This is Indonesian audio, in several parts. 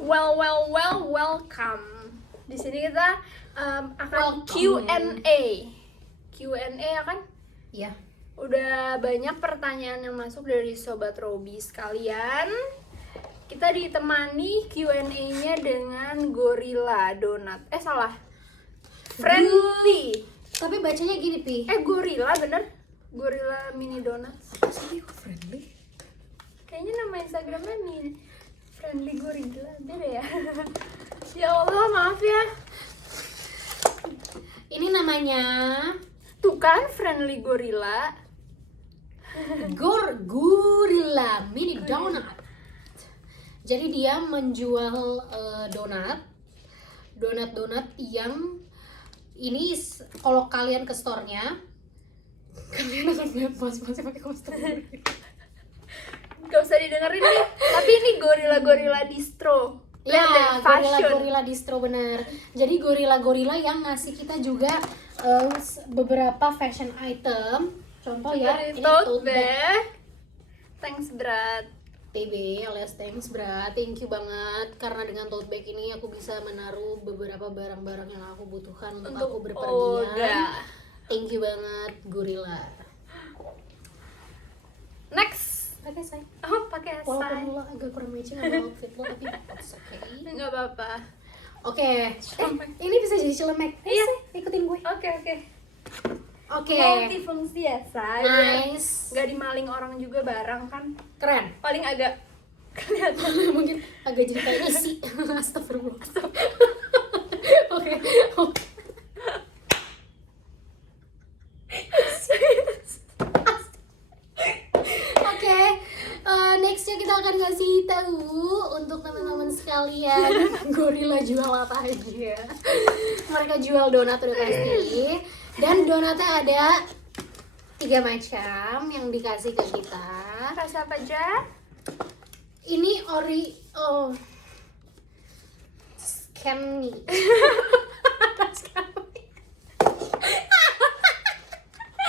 Welcome. Di sini kita akan Q&A. Q&A ya kan? Iya. Udah banyak pertanyaan yang masuk dari Sobat Robi sekalian. Kita ditemani Q&A-nya dengan Gorilla Donat. Salah. Friendly. Tapi bacanya gini, Pi. Gorilla bener? Gorilla Mini Donat. Apa sih kok friendly? Kayaknya nama Instagramnya Mini Friendly Gorilla. Beda ya? Ya Allah, maaf ya. Ini namanya Tuh kan, Friendly Gorilla. Gorilla Mini Donat. Jadi dia menjual donat yang ini kalau kalian ke store-nya kalian akan lihat masih pakai kostum. Gak usah didengerin nih. Tapi ini gorila distro. Lihat deh, Ya, fashion. gorilla distro bener. Jadi gorilla yang ngasih kita juga beberapa fashion item. Contoh ya, Dari ini tote bag. Thanks berat. TB alias thanks bra, thank you banget karena dengan tote bag ini aku bisa menaruh beberapa barang-barang yang aku butuhkan untuk aku berpergian. Thank you banget Gorilla. Next. Pakai say. Oh, pakai Walaupun say. lo agak kurang matching sama outfit lo tapi it's okay. Nggak apa-apa. Oke. Ini bisa jadi celemek. Iya. Ikutin gue. Oke. Oke. Multifungsi ya, say. Nice. Nggak dimaling orang juga barang kan. Keren. Paling agak kelihatan. Mungkin agak jadi kayak isi. Astagfirullah. Oke. Oke, nextnya kita akan kasih tahu untuk teman-teman sekalian Gorilla jual apa aja. Mereka jual donat udah pasti. Dan donatnya ada 3 macam yang dikasih ke kita. Rasa apa aja? Ini scam me.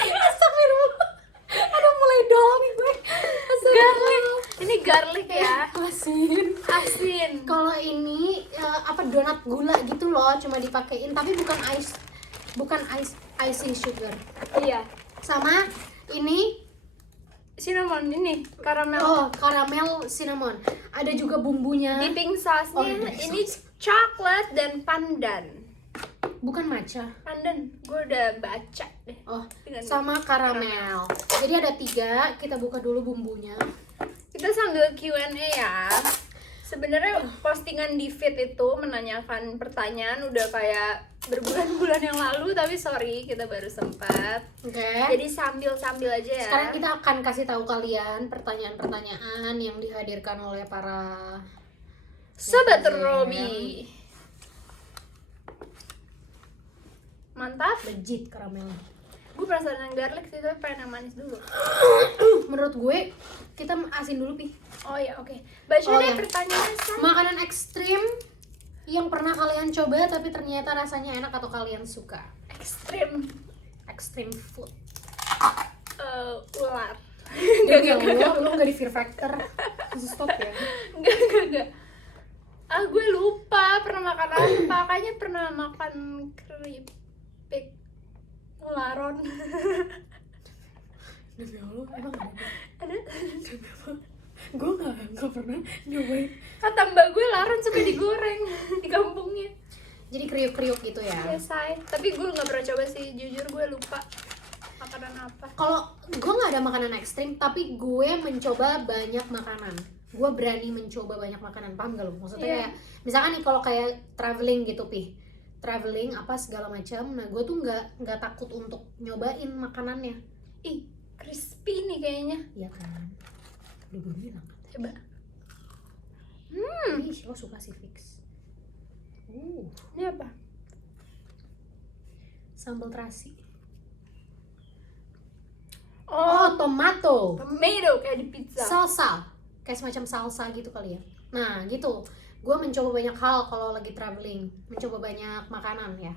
Astagfirullah. Aduh mulai dol nih gue. Garlic. Ini garlic ya. Asin. Kalau ini donat gula gitu loh, cuma dipakein tapi bukan icing sugar. Iya. Sama ini Cinnamon ini, karamel. oh karamel cinnamon. Ada juga bumbunya. Dipping sauce-nya ini coklat dan pandan. Bukan matcha. Pandan, gue udah baca deh. Oh, Dengan sama karamel. Jadi ada 3, kita buka dulu bumbunya. Kita sambil Q&A ya. Sebenarnya postingan di feed itu menanyakan pertanyaan udah kayak berbulan-bulan yang lalu, tapi sorry kita baru sempat. Oke. Jadi sambil aja ya. Sekarang kita akan kasih tahu kalian pertanyaan-pertanyaan yang dihadirkan oleh para Sobat Robi. Mantap. legit karamel. Gue penasaran yang garlic sih, tapi pengen yang manis dulu. Menurut gue kita asin dulu, Pi. Oh ya, oke. Baca Oh, deh ya. pertanyaannya, Say. Makanan ekstrim yang pernah kalian coba tapi ternyata rasanya enak atau kalian suka. Extreme food. Ular. Enggak. Lu nggak di Fear Factor. Stop ya. Enggak. Gue lupa pernah makan apa. Kayaknya pernah makan keripik ularon. Demi Allah, emang Ada? Demi Allah. Gue nggak pernah nyobain. Kata mbak gue laron sampai digoreng di kampungnya. Jadi kriuk-kriuk gitu ya. Ya, Say. Tapi gue nggak pernah coba sih. Jujur gue lupa makanan apa. Kalau gue nggak ada makanan ekstrim, tapi gue mencoba banyak makanan. Gue berani mencoba banyak makanan, paham gak lo? Maksudnya Iya. kayak, misalkan nih kalau kayak traveling gitu, Pi. Traveling apa segala macam. Nah, gue tuh nggak takut untuk nyobain makanannya. Ih, crispy nih kayaknya. Iya kan? Lu belum bilang kan? Coba. Ih, lo suka sih fix. Ini apa? Sambal terasi. Oh, Tomato. tomato kayak di pizza. Salsa. Kayak semacam salsa gitu kali ya. Nah, gitu. Gue mencoba banyak hal kalau lagi traveling. Mencoba banyak makanan ya.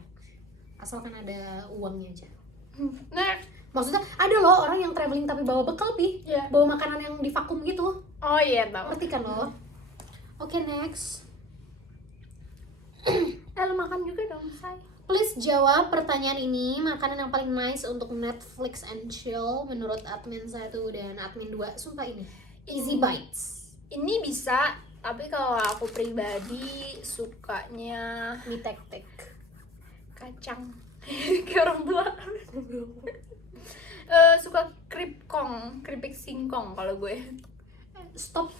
Asalkan ada uangnya aja. Nah, Maksudnya ada loh orang yang traveling tapi bawa bekal, Pi. Iya. Bawa makanan yang di vakum gitu. oh iya, tahu. Ngerti kan lo? Oke, next. lu makan juga dong, say. Please jawab pertanyaan ini, makanan yang paling nice untuk Netflix and chill menurut admin 1 dan admin 2. Sumpah ini Easy Bites. Ini bisa, tapi kalau aku pribadi sukanya Mie tek-tek. kacang. Kayak orang tua. Suka keripik singkong kalau gue. Stop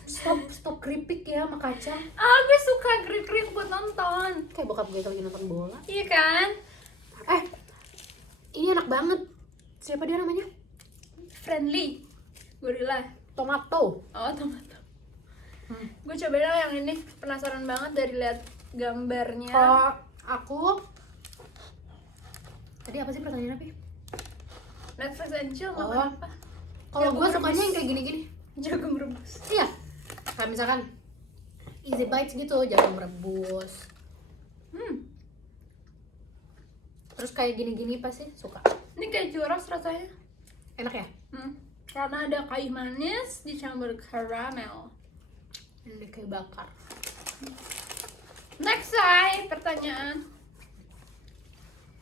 keripik ya sama kacang. Gue suka keripik buat nonton. Kayak bokap gue lagi nonton bola. Iya kan? Ini enak banget. Siapa dia namanya? Friendly Gorilla. Tomato. Oh, tomato. Gue cobain lah yang ini, penasaran banget dari lihat gambarnya. Kalau aku tadi apa sih pertanyaannya, Pi? Netflix and chill Oh. makan apa? Kalau gue Jagung sukanya rebus. yang kayak gini-gini. Jagung rebus. Iya. Kayak misalkan Easy Bites gitu, jagung rebus. Terus kayak gini-gini pasti suka. Ini kayak churros rasanya. Enak ya? Karena ada kayu manis dicampur karamel. Ini kayak bakar. Next, say, pertanyaan.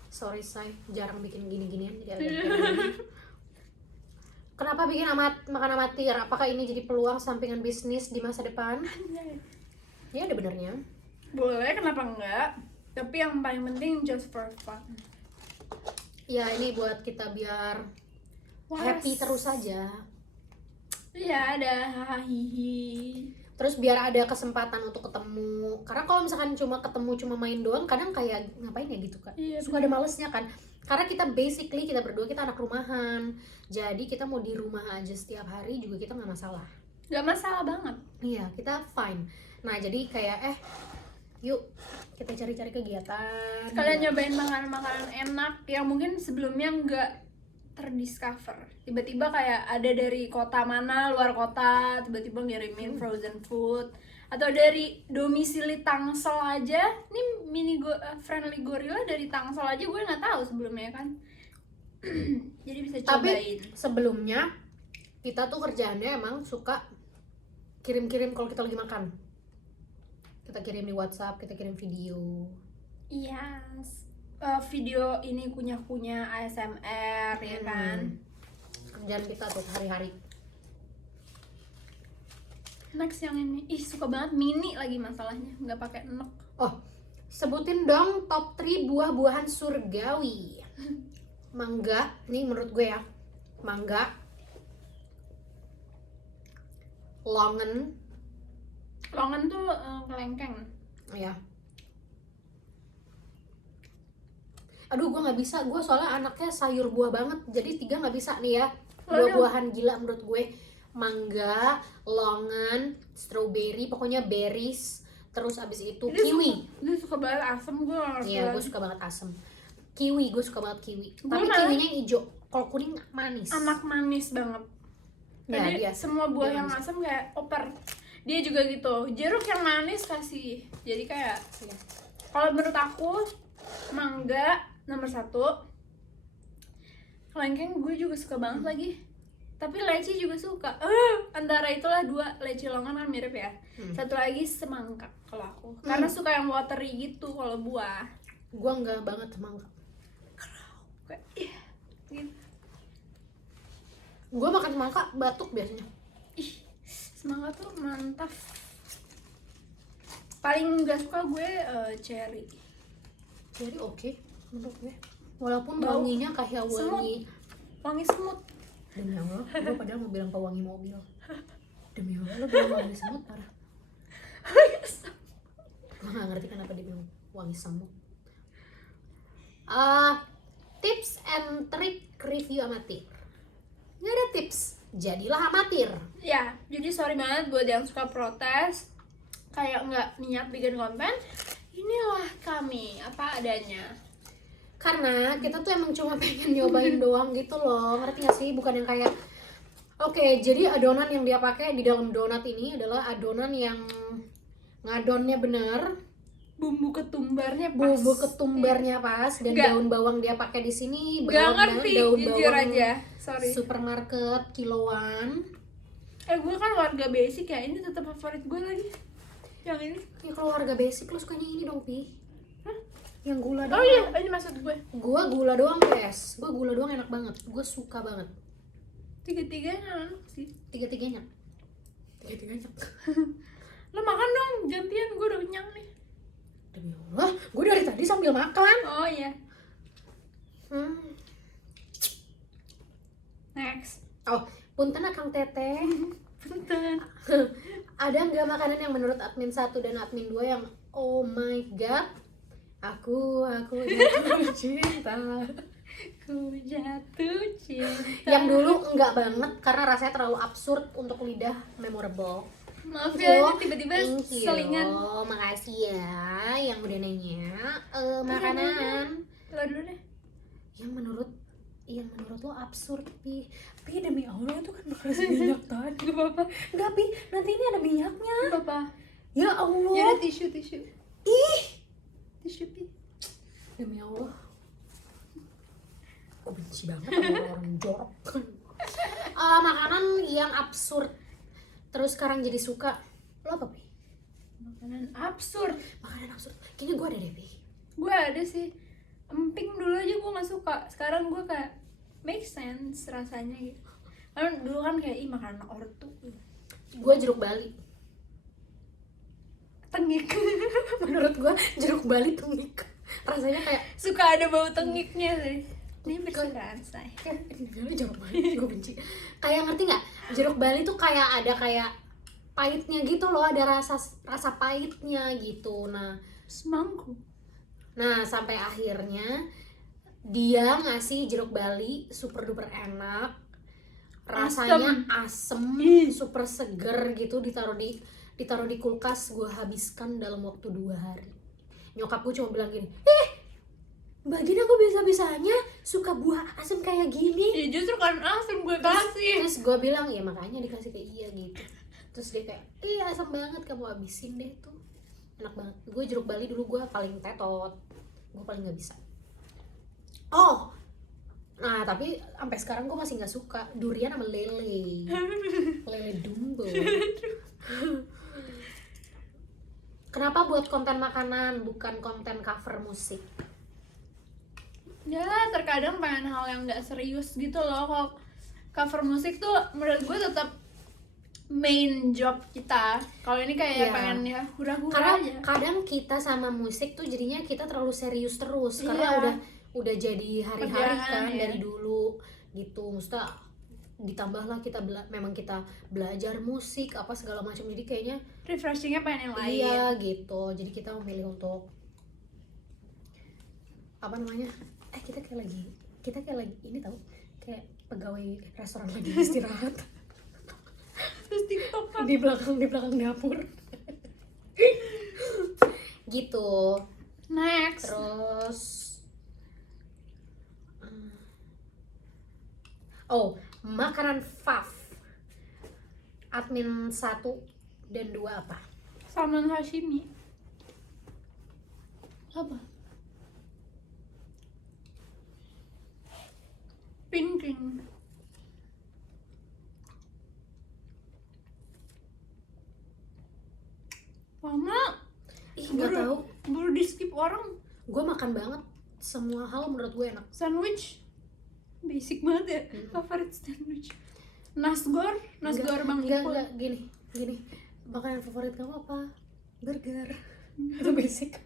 Sorry, say, jarang bikin gini-ginian jadi agak gini. Kenapa bikin makan amatir? Apakah ini jadi peluang sampingan bisnis di masa depan? Ya ada benernya. Boleh, kenapa enggak? Tapi yang paling penting just for fun. Ya ini buat kita biar happy terus aja. Iya, ada hahihi. Terus biar ada kesempatan untuk ketemu. Karena kalau misalkan cuma main doang, kadang kayak ngapain ya gitu kan. Iya, Suka ada malesnya kan. Karena kita berdua kita anak rumahan. Jadi kita mau di rumah aja setiap hari juga kita nggak masalah. Gak masalah banget. Iya, kita fine. Nah, jadi kayak yuk kita cari-cari kegiatan. Kalian nyobain makanan-makanan enak yang mungkin sebelumnya nggak terdiscover. Tiba-tiba kayak ada dari kota mana, luar kota, tiba-tiba ngirimin frozen food. Atau dari domisili Tangsel aja. Ini friendly gorilla dari Tangsel aja gue nggak tahu sebelumnya kan. Jadi bisa cobain. Tapi sebelumnya kita tuh kerjaannya emang suka kirim-kirim kalau kita lagi makan. Kita kirim di WhatsApp, kita kirim video. Iya, video ini kunyah-kunyah ASMR ya kan. Kerjaan kita tuh hari-hari. Next yang ini, suka banget mini lagi masalahnya, nggak pakai enek. Oh, sebutin dong top 3 buah-buahan surgawi. Mangga, nih menurut gue ya. Mangga, longan. Longan tuh kelengkeng. Ya. Aduh, gue nggak bisa. Gue soalnya anaknya sayur buah banget. Jadi 3 nggak bisa nih ya. Buah-buahan gila menurut gue. Mangga, longan, strawberry, pokoknya berries. Terus abis itu kiwi. Dia suka banget asem, gue nggak ngerti Iya, gue lagi. suka banget asem. Kiwi, gue suka banget kiwi. Gue Tapi malah- kiwinya yang hijau. Kalau kuning manis. Anak manis banget. Ya, Jadi dia. semua buah Dia yang manis. asam kayak oper. Dia juga gitu. Jeruk yang manis kasih. Jadi kayak Iya. kalau menurut aku mangga nomor 1. Kelengkeng gue juga suka banget lagi. Tapi leci juga suka. Antara itulah 2, leci longan kan mirip ya. Satu lagi semangka kalau aku. Karena suka yang watery gitu kalau buah. Gue enggak banget semangka. Kayak gitu. Gue makan semangka batuk biasanya. Semangka tuh mantap. Paling gak suka gue cherry. Jadi oke menurut gue. Walaupun Bau. wanginya kayak wangi. Wangi semut. Demi Allah, gue padahal mau bilang pewangi mobil. Demi Allah, lo bilang wangi semut parah. Gue gak ngerti kenapa dia bilang wangi semut. Tips and trick review amatir. Gak ada tips, jadilah amatir. Ya, jadi sorry banget buat yang suka protes, kayak nggak niat bikin konten. Inilah kami, apa adanya. Karena kita tuh emang cuma pengen nyobain doang gitu loh, ngerti gak sih? Bukan yang kayak oke, jadi adonan yang dia pakai di dalam donat ini adalah adonan yang ngadonnya bener, Bumbu ketumbarnya pas. bumbu ketumbarnya pas, dan Nggak. daun bawang dia pakai di sini Nggak bawang ngerti, daun jujur bawang aja. Sorry. supermarket kiloan. Gue kan warga basic ya, ini tetap favorit gue lagi. Yang ini. Ya kalau warga basic lo sukanya ini dong, Pi. Yang gula Oh doang. iya, ini maksud gue. Gua gula doang guys. Gua gula doang enak banget. Gua suka banget. Tiga-tiganya enak sih. Tiga-tiganya. Lo makan dong, gantian, gue udah kenyang nih. Demi Allah, gue dari tadi sambil makan. Oh iya. Next. Oh, punten Akang Teteh. Punten. Ada nggak makanan yang menurut admin 1 dan admin 2 yang oh my god, aku jatuh cinta. Ku jatuh cinta. Yang dulu enggak banget karena rasanya terlalu absurd untuk lidah memorable. Maaf Thank ya, you. ini tiba-tiba Thank you. selingan. Makasih ya yang udah nanya makanan Lo dulu deh. yang menurut lo absurd, Pi demi Allah itu kan bakal minyak tadi. Gak apa-apa. Enggak, Pi, nanti ini ada minyaknya. Gak apa-apa. Ya Allah. Ya udah, tisu. Ih, Tisu, Pi. demi Allah. Aku benci banget sama orang-orang jorok. Makanan yang absurd terus sekarang jadi suka. Lo apa, Pi? Makanan absurd. Makanan absurd. Kayaknya gue ada deh, Pi. Gue ada sih. Emping dulu aja gue gak suka. Sekarang gue kayak make sense rasanya gitu. Karena dulu kan kayak ih makanan ortu. Gue jeruk Bali. Tengik. Menurut gue jeruk Bali tengik. Rasanya kayak Suka ada bau tengiknya sih. Ini berserasa. jeruk Bali gue benci. Kayak ngerti nggak? Jeruk Bali tuh kayak ada kayak pahitnya gitu loh, ada rasa pahitnya gitu. Semangku. Nah sampai akhirnya dia ngasih jeruk Bali super duper enak, rasanya asem, super seger gitu, ditaruh di kulkas, gue habiskan dalam waktu 2 hari. Nyokap gue cuma bilang gini, bagian aku bisa-bisanya suka buah asem kayak gini. Ya justru kan asem gue kasih. Terus gue bilang ya makanya dikasih kayak iya gitu. Terus dia kayak iya asem banget, kamu habisin deh tuh, enak banget. Gue jeruk Bali dulu gue paling tetot, gue paling nggak bisa. Oh, nah tapi sampai sekarang gue masih nggak suka durian sama lele dumbo. Kenapa buat konten makanan bukan konten cover musik? Ya terkadang pengen hal yang nggak serius gitu loh. Kalau cover musik tuh menurut gue tetap main job kita. Kalau ini kayak Iya. pengen ya hura-hura Karena aja. kadang kita sama musik tuh jadinya kita terlalu serius terus karena Iya. udah jadi hari-hari Kerjaan, kan ya. dari dulu gitu. Maksudnya ditambahlah kita memang kita belajar musik apa segala macam, jadi kayaknya Refreshingnya pengen yang lain. iya gitu. Jadi kita memilih untuk apa namanya? Kita kayak lagi ini tahu, kayak pegawai restoran lagi istirahat. Terus TikTok kan. di belakang dapur. Gitu. Next. Terus makanan fav admin 1 dan 2 apa? Salmon sashimi. Apa? Pinking. Lama. Nggak tahu. Baru di skip orang. Gue makan banget semua hal, menurut gue enak. Sandwich. Basic banget ya. Favorit sandwich. Nasgor Bang Ipul. Enggak, gini. Makanan favorit kamu apa? Burger. Itu basic.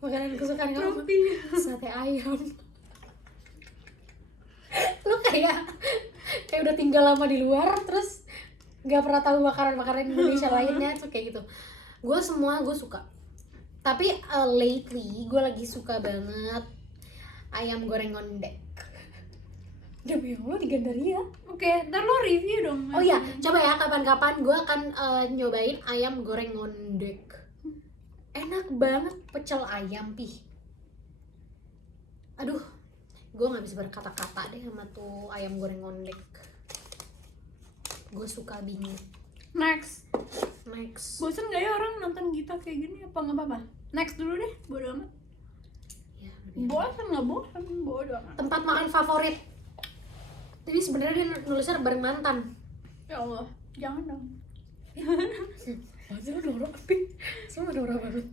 Makanan kesukaan kamu apa? Roti. Sate ayam. Lu kayak udah tinggal lama di luar terus nggak pernah tahu makanan Indonesia lainnya tuh kayak gitu. Gue suka. Tapi lately gue lagi suka banget ayam goreng ngondek. Demi Allah di Gandaria. Oke, ntar lo review dong. Oh iya, coba ya kapan-kapan gue akan nyobain ayam goreng ngondek. Enak banget pecel ayam, Pi. Aduh, gue nggak bisa berkata-kata deh sama tuh ayam goreng ngondek. Gue suka bingung. Next. Next. Bosan gak ya orang nonton kita kayak gini apa nggak apa-apa? Next dulu deh, bodo amat. Ya, Bosan nggak bosan, bodo amat. tempat makan favorit. Jadi sebenarnya dia nulisnya bareng mantan. Ya Allah, jangan dong. Masa lu norak, Pi? Sama norak banget.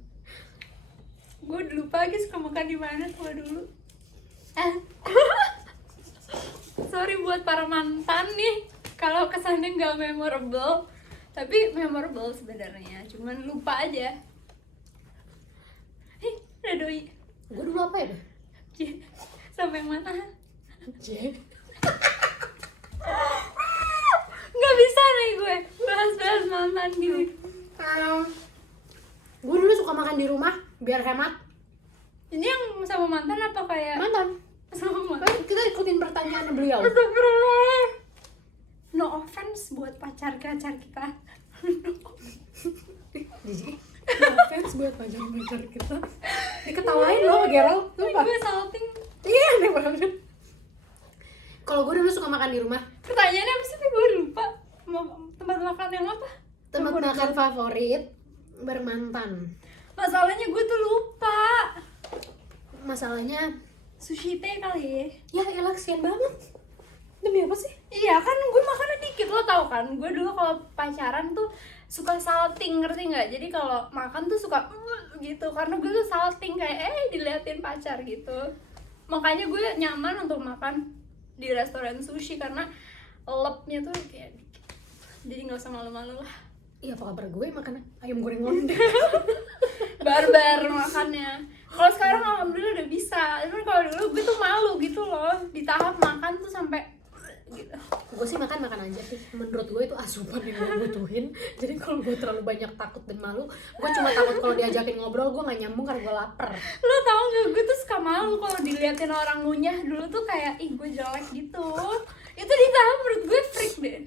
Gue lupa lagi suka makan di mana kalau dulu. Sorry buat para mantan nih kalau kesannya nggak memorable, tapi memorable sebenarnya, cuman lupa aja. Udah doi. Gue dulu apa ya? Sampai mana? J. Nggak bisa nih gue bahas mantan gini. Gue dulu suka makan di rumah biar hemat. Ini yang sama mantan apa kayak Mantan. sama mantan? Kan kita ikutin pertanyaannya beliau. Astagfirullah. No offense buat pacar kita. Jijik. Fans buat pacar kita. Diketawain loh, Gerald. Sumpah. Gue salting. Iya, aneh banget. Kalau gue dulu suka makan di rumah. Pertanyaannya apa sih? Gue lupa. Tempat makan yang apa? Tempat makan favorit bermantan. Masalahnya gue tuh lupa. Masalahnya, Sushi teh kali ya ya. elah kesian banget. Demi apa sih? Iya kan gue makannya dikit, lo tau kan. Gue dulu kalau pacaran tuh suka salting, ngerti nggak? Jadi kalau makan tuh suka gitu, karena gue tuh salting kayak diliatin pacar gitu. Makanya gue nyaman untuk makan di restoran sushi karena lepnya tuh kayak dikit. Jadi nggak usah malu-malu lah. Iya, apa kabar gue makan ayam goreng londe. Barbar makannya. Kalau sekarang alhamdulillah udah bisa. Cuman kalau dulu gue tuh malu gitu loh. Di tahap makan tuh sampai gitu. Gue sih makan aja sih. Menurut gue itu asupan yang gue butuhin. Jadi kalau gue terlalu banyak takut dan malu, gue cuma takut kalau diajakin ngobrol gue nggak nyambung karena gue lapar. Lo tau gak, gue tuh suka malu kalau diliatin orang ngunyah. Dulu tuh kayak, ih gue jelek gitu. Itu di tahap menurut gue freak deh.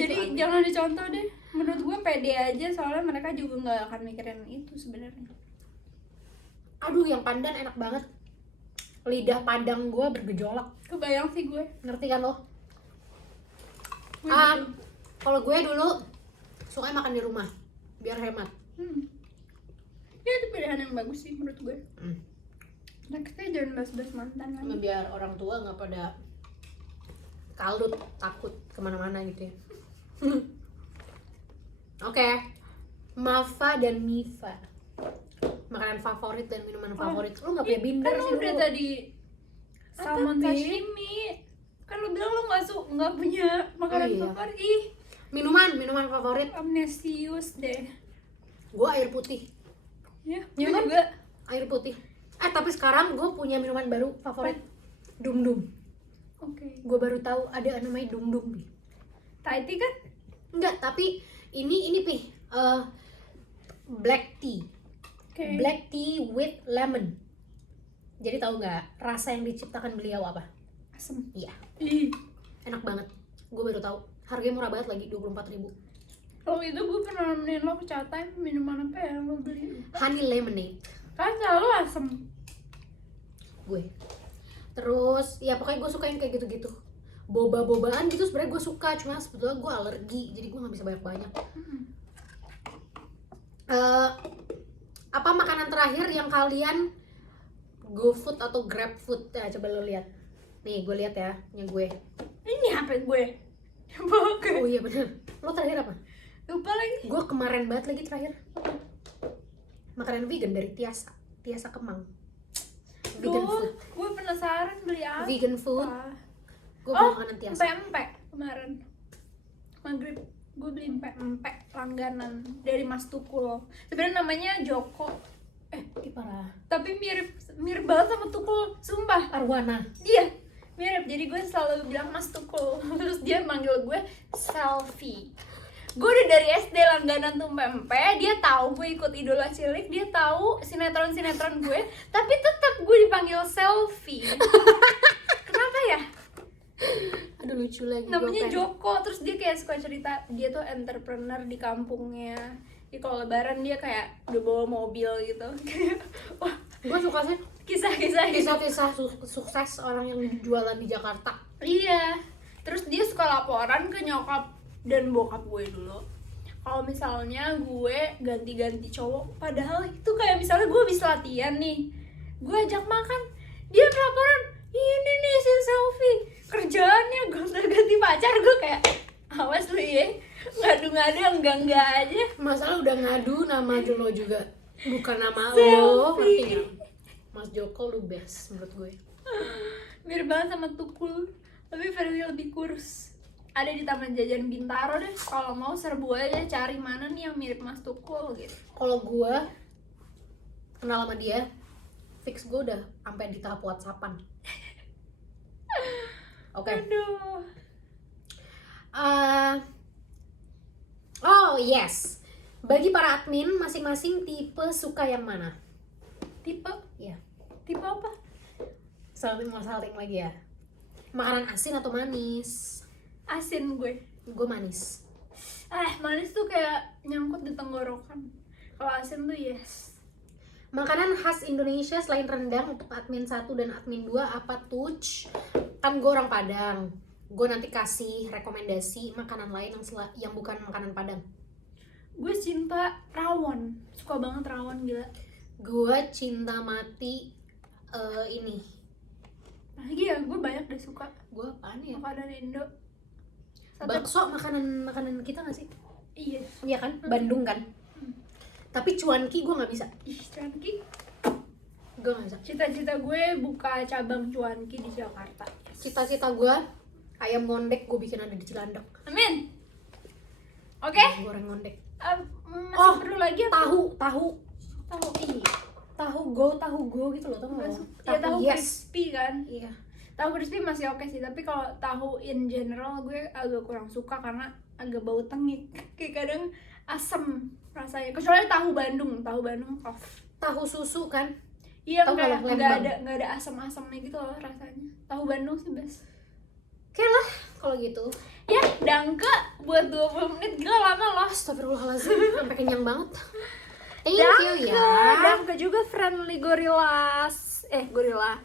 Jadi jangan dicontoh deh. Menurut gue pede aja, soalnya mereka juga nggak akan mikirin itu sebenarnya. Aduh, yang pandan enak banget. Lidah padang gue bergejolak. Kebayang sih gue. Ngerti kan lo? Gue gitu. Kalau gue dulu suka makan di rumah biar hemat. Ya itu pilihan yang bagus sih menurut gue. Nah kita jangan bahas-bahas mantan lagi. Biar orang tua nggak pada kalut takut kemana-mana gitu ya. Oke. Mafa dan Mifa, makanan favorit dan minuman favorit. Lu nggak punya binder kan sih udah dulu. tadi salmon sashimi. Kan lu bilang lu nggak punya makanan Oh, iya. favorit. Ih, Minuman favorit. amnesius deh. Gue air putih. Ya, Ya gue kan? juga. Air putih. Tapi sekarang gue punya minuman baru favorit. Dum Dum. Oke. Gue baru tahu ada namanya Dum Dum. Thai tea kan? Enggak, tapi ini Pi. Black tea. Oke. Black tea with lemon. Jadi tahu nggak rasa yang diciptakan beliau apa? Asem. Iya, Ih. enak banget. Gue baru tahu. Harganya murah banget lagi, 24.000. Kalau itu gue pernah nemenin lo ke Chatime, minuman apa yang lo beli? Honey lemonade Kan selalu asem. gue. Terus ya pokoknya gue suka yang kayak gitu-gitu. Boba-bobaan gitu sebenarnya gue suka, cuma sebetulnya gue alergi, jadi gue nggak bisa banyak-banyak. Apa makanan terakhir yang kalian GoFood atau GrabFood? Nah, coba lo lihat. Nih, gue lihat ya, yang gue. Ini apa gue? Bagus. Oh iya bener. Lo terakhir apa? Lupa lagi. Gue kemarin banget lagi terakhir. Makanan vegan dari Tiasa Kemang. Vegan food. Gue penasaran beli apa. Vegan food. Gue beli makanan Tiasa. Empek-empek kemarin. Maghrib gue beli empek-empek langganan dari Mas Tukul. Sebenarnya namanya Joko. Ih, parah. Tapi mirip banget sama Tukul, sumpah. Arwana. Iya, mirip. Jadi gue selalu bilang Mas Tukul. Terus dia manggil gue Selfie. Gue udah dari SD langganan tuh empek. Dia tahu gue ikut idola cilik, dia tahu sinetron gue, tapi tetap gue dipanggil Selfie. Kenapa ya? Aduh lucu lagi. Namanya gue Joko. Terus dia kayak suka cerita dia tuh entrepreneur di kampungnya. Jadi kalau lebaran dia kayak udah bawa mobil gitu. Wah, gue suka sih kisah-kisah gitu. kisah-kisah sukses orang yang jualan di Jakarta. Iya. Terus dia suka laporan ke nyokap dan bokap gue dulu. Kalau misalnya gue ganti-ganti cowok, padahal itu kayak misalnya gue habis latihan nih, gue ajak makan, dia laporan, ini nih si Selfie, kerjaannya ganti pacar. Gue kayak, awas lu ya, ngadu-ngadu yang enggak aja. Masalah udah ngadu nama lo juga. Bukan nama lo, ngerti nggak? Mas Joko lu best menurut gue. Mirip banget sama Tukul, tapi versi lebih kurus. Ada di Taman Jajan Bintaro deh. Kalau mau serbu aja cari mana nih yang mirip Mas Tukul gitu. Kalau gue kenal sama dia, fix gue udah sampai di tahap WhatsAppan. Oke. Aduh. Oh yes. Bagi para admin masing-masing tipe suka yang mana? Tipe? Ya. Tipe apa? Salting lagi ya. Makanan asin atau manis? Asin gue. Gue manis. Manis tuh kayak nyangkut di tenggorokan. Kalau asin tuh yes. Makanan khas Indonesia selain rendang untuk admin 1 dan admin 2 apa tuh? Kan gue orang Padang. Gue nanti kasih rekomendasi makanan lain yang bukan makanan Padang. Gue cinta rawon. Suka banget rawon, gila. Gue cinta mati ini. Lagi ya, gue banyak deh suka Gue apaan ya? makanan Indo. Bakso makanan kita gak sih? Iya. Iya kan? Bandung kan? Tapi cuanki gue gak bisa. Ih, cuanki. Gue gak bisa. Cita-cita gue buka cabang cuanki di Jakarta. Cita-cita gue ayam ngondek gue bikin ada di Cilandak. Amin. Oke. Goreng ngondek. Masih perlu lagi apa? Tahu. Iya. Tahu go gitu loh, tau gak? Ya tahu yes. crispy kan. Iya. Tahu crispy masih oke sih, tapi kalau tahu in general gue agak kurang suka karena agak bau tengik. Kayak kadang asem rasanya. Kecuali tahu Bandung off. Tahu susu kan? Iya, Tahu kayak nggak nggak ada asam-asamnya gitu loh rasanya. Tahu Bandung sih best. Oke lah kalau gitu. Ya, Dangke buat 20 menit gila lama loh. Astagfirullahaladzim, sampai kenyang banget. Thank you ya. Dangke juga friendly gorillas. Gorilla.